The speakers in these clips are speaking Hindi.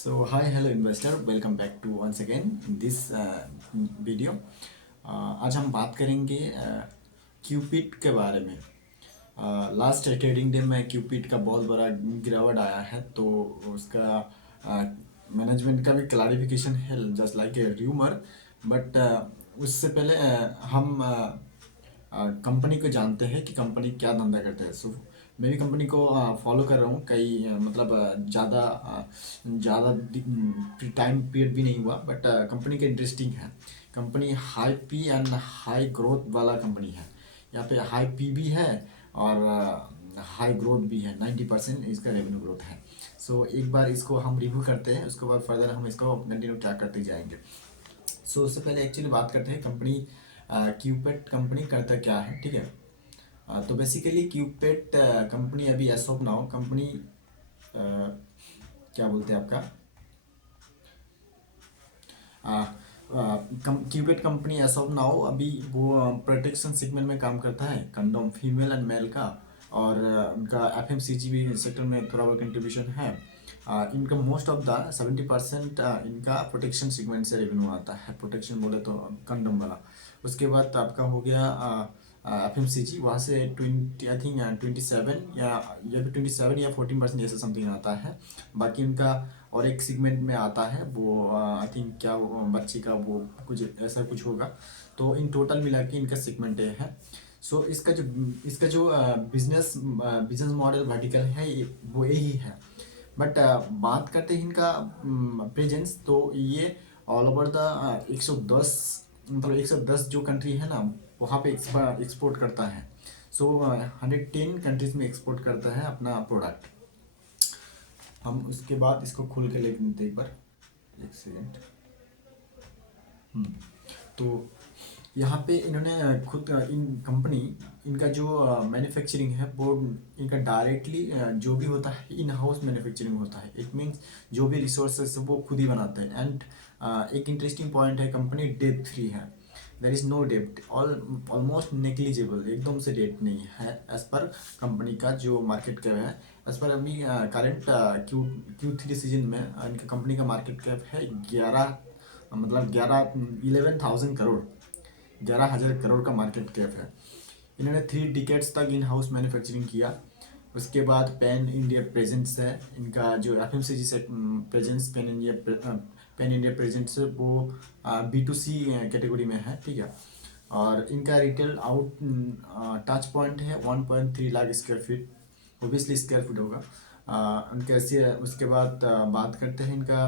So hi, hello investor, welcome back to once again in this video. आज हम बात करेंगे क्यूपिट के बारे में। लास्ट ट्रेडिंग डे में क्यूपिट का बहुत बड़ा गिरावट आया है, तो उसका मैनेजमेंट का भी क्लैरिफिकेशन है, just like a rumour. But उससे पहले हम कंपनी को जानते हैं कि कंपनी क्या धंधा करते हैं। सो मैं भी कंपनी को फॉलो कर रहा हूँ कई मतलब ज़्यादा टाइम पीरियड भी नहीं हुआ, बट कंपनी का इंटरेस्टिंग है। Company high P and high growth वाला कंपनी है। यहाँ पे हाई पी भी है और हाई ग्रोथ भी है। 90% इसका रेवेन्यू ग्रोथ है। सो एक बार इसको हम रिव्यू करते हैं, उसके बाद फर्दर हम इसको कंटिन्यू ट्रैक करते जाएंगे। सो उससे पहले एक्चुअली बात करते हैं कंपनी क्यूपेट कंपनी करता क्या है, ठीक है। तो बेसिकली क्यूपेट कंपनी अभी एस ऑफ नाउ कंपनी क्या बोलते हैं आपका क्यूपेट कंपनी एस ऑफ नाउ अभी वो प्रोटेक्शन सेगमेंट में काम करता है, कंडोम फीमेल एंड मेल का। और उनका एफएमसीजी भी सेक्टर में थोड़ा बहुत कंट्रीब्यूशन है। इनका मोस्ट ऑफ द 70% इनका प्रोटेक्शन सेगमेंट से रेवेन्यू आता है। प्रोटेक्शन बोले तो कंडोम वाला। उसके बाद आपका हो गया एफएमसीजी, वहाँ से 20 आई थिंक 27 या फिर 27 या 14% ऐसा समथिंग आता है। बाकी उनका और एक सेगमेंट में आता है वो आई थिंक क्या बच्चे का वो कुछ ऐसा कुछ होगा। तो इन टोटल मिला के इनका सेगमेंट है। सो इसका जो बिजनेस बिजनेस मॉडल वर्टिकल है वो यही है। बट बात करते हैं इनका प्रेजेंस, तो ये ऑल ओवर द 110 मतलब 110 जो कंट्री है ना, वहाँ पे एक्सपोर्ट करता है। सो 110 कंट्रीज में एक्सपोर्ट करता है अपना प्रोडक्ट। हम उसके बाद इसको खोल के ले लेते एक बार, एक सेकेंड। तो यहाँ पे इन्होंने खुद इन कंपनी इनका जो मैन्युफैक्चरिंग है वो इनका डायरेक्टली जो भी होता है इन हाउस मैन्युफैक्चरिंग होता है। इट मीन्स जो भी रिसोर्सेस वो खुद ही बनाते हैं। एंड एक इंटरेस्टिंग पॉइंट है, कंपनी डेट फ्री है। There is no debt, almost negligible, एकदम से डेट नहीं है एज पर कंपनी का जो मार्केट कैप है। एज पर अभी करंट Q3 सीजन में इनका कंपनी का मार्केट कैप है 11,000 करोड़, 11,000 करोड़ का मार्केट कैप है। इन्होंने 3 डिकेट्स तक इन हाउस मैन्युफैक्चरिंग किया। उसके बाद पैन इंडिया प्रेजेंस है इनका, जो एफएमसीजी से प्रेजेंस पैन इंडिया प्रेजेंस है वो B2C कैटेगरी में है, ठीक है। और इनका रिटेल आउट टच पॉइंट है 1.3 lakh square feet, obviously square feet होगा। उनके ऐसे उसके बाद बात करते हैं इनका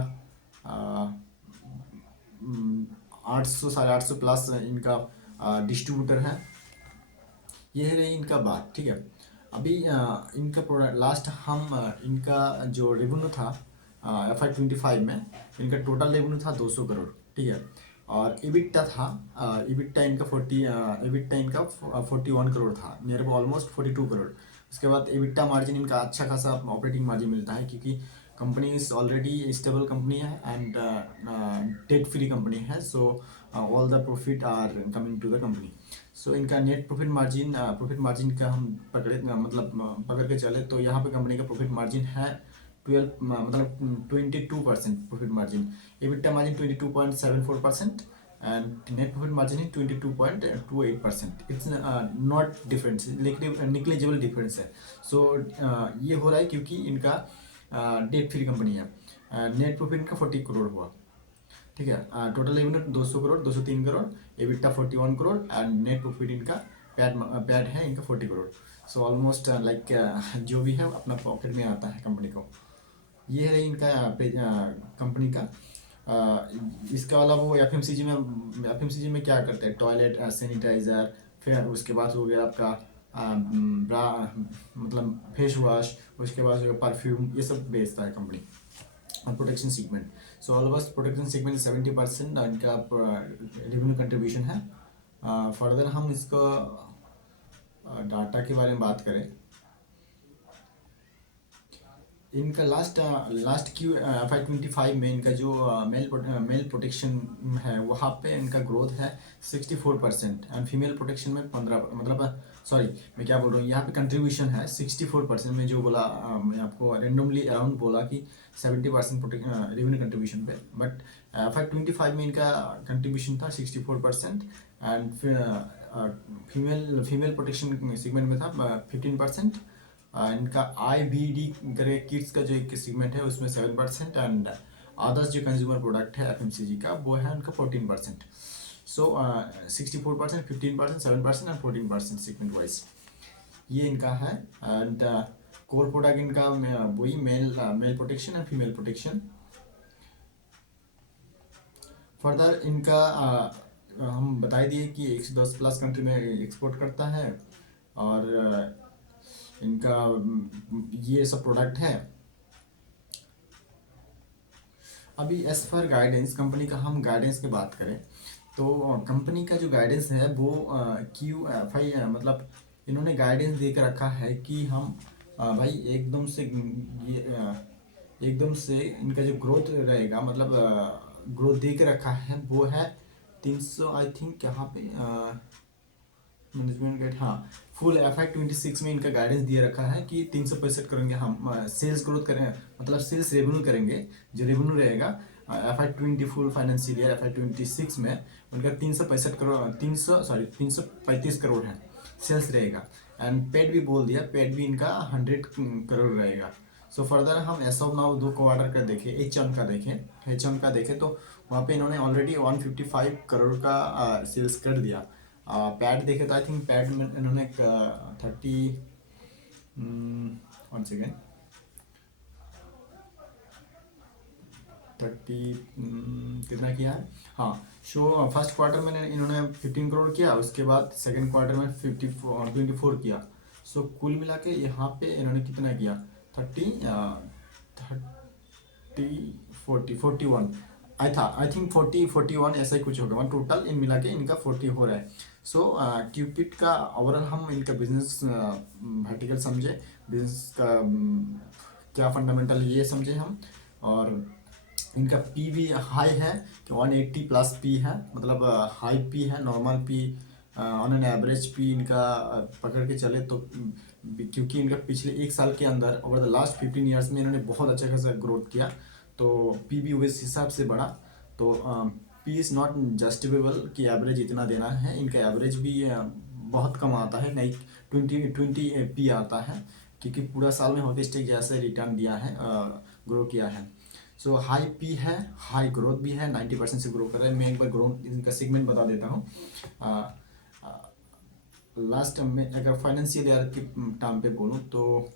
800 850 प्लस इनका डिस्ट्रीब्यूटर है। ये है रही इनका बात, ठीक है। अभी इनका प्रोडक्ट लास्ट हम इनका जो रेवेन्यू था FY 25 में, इनका टोटल रेवेन्यू था 200 करोड़, ठीक है। और इबिट्टा था, इबिट्टा इनका 41 करोड़ था, नियर ऑलमोस्ट 42 करोड़। उसके बाद इबिट्टा मार्जिन इनका अच्छा खासा ऑपरेटिंग मार्जिन मिलता है, क्योंकि company is already stable company है एंड डेट फ्री कंपनी है। So all the profit are coming to the company. So इनका नेट प्रॉफिट मार्जिन का हम पकड़ के चले तो यहाँ पे कंपनी का प्रॉफिट मार्जिन है 22% profit margin. EBITDA margin 22.74% and net profit margin है 22.28%। It's not difference, negligible difference है। सो ये हो रहा है क्योंकि इनका डेट फ्री कंपनी है। नेट प्रॉफिट इनका 40 करोड़ हुआ, ठीक है। Total revenue 200 crore, 203 crore, EBITDA 41 crore and net profit इनका पैड है इनका 40 करोड़। सो ऑलमोस्ट लाइक जो भी है अपना पॉकेट में आता है कंपनी को। ये है इनका कंपनी का। इसके अलावा वो एफएमसीजी में क्या करते हैं, टॉयलेट सैनिटाइज़र, फिर उसके बाद हो गया आपका ब्रा मतलब फेस वॉश, उसके बाद हो गया परफ्यूम, ये सब बेचता है company. Protection segment, so all over protection segment 70% इनका रेवेन्यू कंट्रीब्यूशन है। फर्दर हम इसको डाटा के बारे में बात करें इनका लास्ट लास्ट क्यू FY 25 में इनका जो मेल प्रोटेक्शन है वहाँ पे इनका ग्रोथ है 64%, एंड फीमेल प्रोटेक्शन में 15, मतलब सॉरी मैं क्या बोल रहा हूँ, यहाँ पे कंट्रीब्यूशन है 64% में, जो बोला मैं आपको रेंडमली अराउंड बोला कि 70% रेवेन्यू कंट्रीब्यूशन पे, बट FY 25 में इनका कंट्रीब्यूशन था 64%, एंड फीमेल प्रोटेक्शन सेगमेंट में था 15%। इनका IBD करे किड्स का जो एक सेगमेंट है उसमें 7%, एंड अदर्स जो कंज्यूमर प्रोडक्ट है FMCG का वो है उनका 14%। सो 64%, 15%, 7% एंड 14% सेगमेंट वाइज ये इनका है। एंड कोर प्रोडक्ट इनका वही male protection and female protection. Further इनका हम बता दिए कि 110 प्लस कंट्री में एक्सपोर्ट करता है, और इनका ये सब प्रोडक्ट है। अभी एज पर गाइडेंस कंपनी का हम गाइडेंस की बात करें तो कंपनी का जो गाइडेंस है वो QFI मतलब इन्होंने गाइडेंस दे के रखा है कि हम भाई एकदम से ये एकदम से इनका जो ग्रोथ रहेगा, मतलब ग्रोथ दे के रखा है वो है 300 आई थिंक यहाँ पे मैनेजमेंट गाइड, हाँ फुल FY 26 में इनका गाइडेंस दिया रखा है कि 365 करेंगे हम सेल्स ग्रोथ करें, मतलब सेल्स रेवेन्यू करेंगे, जो रेवेन्यू रहेगा FY 24 फाइनेंशियल ईयर FY 26 में उनका 365 करोड़ 335 करोड़ है सेल्स रहेगा। एंड पेड भी बोल दिया, पेड भी इनका 100 करोड़ रहेगा। सो फर्दर हम एस ऑफ नाउ 2 क्वार्टर का देखें, H1 का देखें तो वहाँ पे इन्होंने ऑलरेडी 155 करोड़ का सेल्स कर दिया। पैड देखे तो आई थिंक पैड में इन्होंने 30 वन सेकेंड 30 कितना किया है, हाँ शो फर्स्ट क्वार्टर में इन्होंने 15 करोड़ किया, उसके बाद सेकंड क्वार्टर में 24 किया। सो कुल मिला के यहाँ पे इन्होंने कितना किया 41 आई थिंक 41 ऐसा ही कुछ होगा, वन टोटल इन मिला के इनका 40 हो रहा है। सो क्यूपिट का ओवरऑल हम इनका बिजनेस वर्टिकल समझे, बिजनेस का क्या फंडामेंटल ये समझे हम, और इनका पी भी हाई है कि 180 प्लस पी है, मतलब हाई पी है, normal P on an average P इनका पकड़ के चले तो क्योंकि इनका पिछले 1 साल के अंदर ओवर द लास्ट 15 ईयर्स में इन्होंने बहुत अच्छा खासा ग्रोथ किया, तो पी भी उस हिसाब से बढ़ा। तो पी इज़ नॉट जस्टिफेबल कि एवरेज इतना देना है, इनका एवरेज भी बहुत कम आता है, नहीं 20 पी आता है, क्योंकि पूरा साल में हॉकी स्टिक जैसे रिटर्न दिया है, ग्रो किया है। सो हाई पी है, हाई ग्रोथ भी है, 90% से ग्रो कर रहा है। मैं एक बार ग्रोथ इनका सेगमेंट बता देता हूँ। लास्ट में अगर फाइनेंशियल ईयर के टाइम पे बोलूँ तो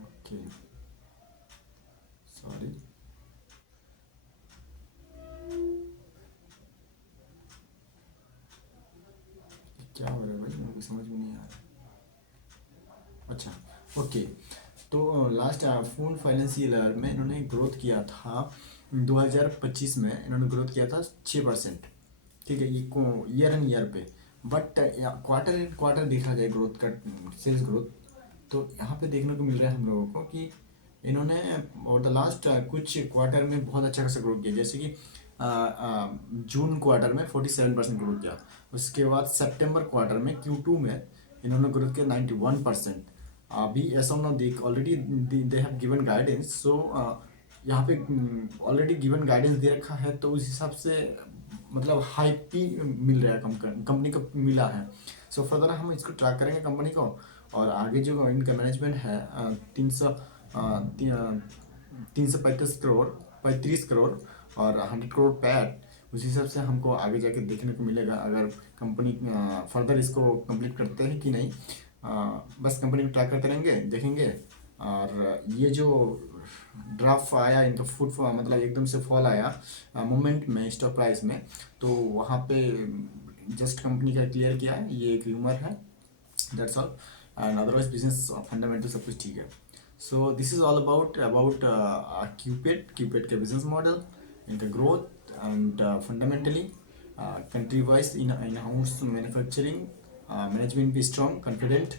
ओके सॉरी क्या हो रहा है भाई, मेरे को समझ में नहीं आ रहा। अच्छा ओके, तो लास्ट फुल फाइनेंशियल ईयर में इन्होंने ग्रोथ किया था 2025 में इन्होंने ग्रोथ किया था 6%, ठीक है, ये ईयर एंड ईयर पे। बट क्वार्टर एंड क्वार्टर देखा जाए ग्रोथ का, सेल्स ग्रोथ, तो यहाँ पे देखने को मिल रहा है हम लोगों को कि इन्होंने और द लास्ट कुछ क्वार्टर में बहुत अच्छा खासा ग्रोथ किया, जैसे कि जून क्वार्टर में 47% ग्रोथ किया, उसके बाद सितंबर क्वार्टर में Q2 में इन्होंने ग्रोथ किया 91%। अभी ऐसा ना देख already they have given guidance, so यहाँ पे ऑलरेडी गिवन गाइडेंस दे रखा है, तो उस हिसाब से मतलब हाई पी मिल रहा है कंपनी को मिला है। सो फर्दर हम इसको ट्रैक करेंगे कंपनी को, और आगे जो इनका मैनेजमेंट है 335 करोड़ 35 करोड़ और 100 करोड़ पैट, उस हिसाब से हमको आगे जाके देखने को मिलेगा अगर कंपनी फर्दर इसको कंप्लीट करते हैं कि नहीं। बस कंपनी को ट्रैक करते रहेंगे, देखेंगे। और ये जो ड्राफ्ट आया इनका फुट मतलब एकदम से फॉल आया मोमेंट में स्टॉक प्राइस में, तो वहाँ पे जस्ट कंपनी का क्लियर किया है, ये एक र्यूमर है, that's all, and otherwise business fundamental सब कुछ ठीक है। So this is all about Cupid के बिजनेस मॉडल, इनका growth, and fundamentally country wise in house manufacturing management भी स्ट्रॉन्ग कॉन्फिडेंट.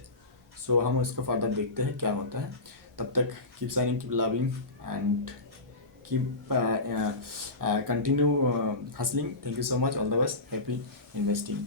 सो हम उसका फर्दर देखते हैं क्या होता है. तब तक keep signing, keep loving and keep continue hustling. Thank you so much. All the best. Happy investing.